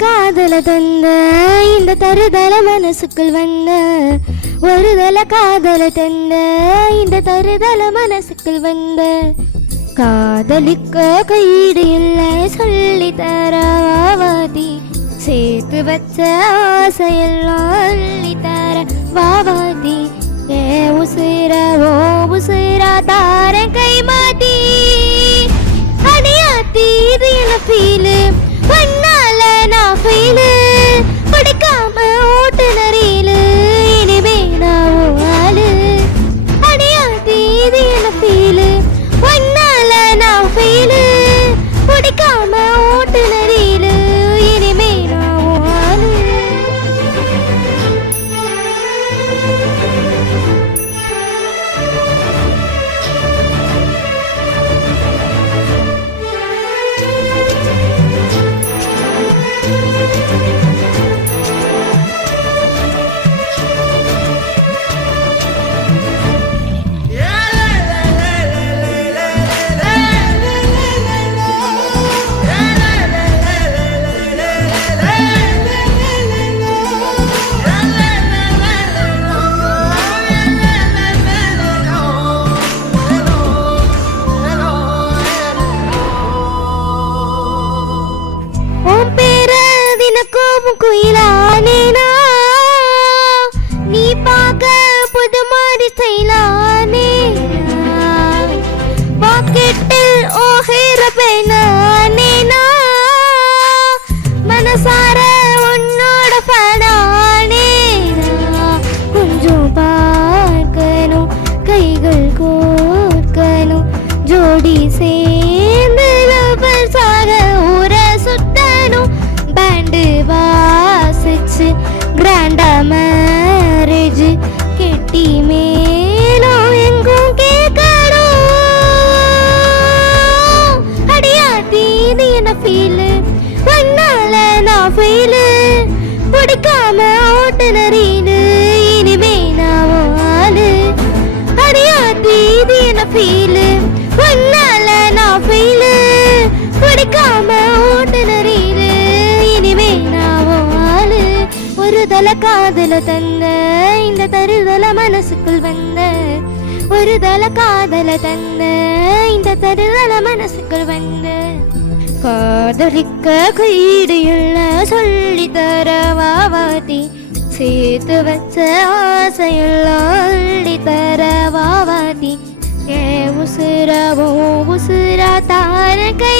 காதல தந்த இந்த தருதல மனசுக்குள் வந்த ஒருதல காதல தந்த இந்த தருதல மனசுக்குள் வந்த காதலிக்க கைடு இல்லை சொல்லி தரவாதி சேர்த்து வச்ச ஆசையெல்லாம் அள்ளி தர வாவாதி ஏ உசிரா ஓ உசிரா தார கை மாத்தி அடியாத்தி இது என்ன ஃபீலு பண்ணால நான் ஃபீலு பிடிக்காம ஓட்டுநரீலு இனிமே நான் ஆளு அடியாத்தி இது என்ன ஃபீலு பண்ணால நான் ஃபீலு பிடிக்காம ஓட்டுநரீலு இனிமே நான் ஆளு குயிலானேனா நீ பார்க்க புது மாதிரி செய்யலானேனா பாக்கெட்டில் ஓஹேர பேனானேனா மனசார உன்னோட ஃபேனானேனா கொஞ்சம் பார்க்கணும் கைகள் கோர்க்கணும் ஜோடி சேர்ந்து லவர் சாக ஊர சுத்தணும் பேண்டு வாசிச்சு கிராண்டா மேரேஜ் கெட்டி மேலும் எங்கும் கேட்கணும் அடியாத்தி இது என்ன ஃபீலு பண்ணால நான் ஃபீலு பிடிக்காம ஓட்டுநரீனு இனிமே நான் ஆளு அடியாத்தி இது என்ன ஃபீலு பண்ணால நான் ஃபீலு பிடிக்காம ஓட்டுநரீனு இனிமே நான் ஆளு ஒருதல காதல தந்த இந்த தருதல மனசுக்குள் வந்த ஒருதல காதல தந்த இந்த தருதல மனசுக்குள் வந்த காதலிக்க கைடு இல்ல சொல்லி தரவாதி சேர்த்து வச்ச ஆசையெல்லாம் அள்ளி தரவாதி ஏ உசுரா ஓ உசுரா தார கை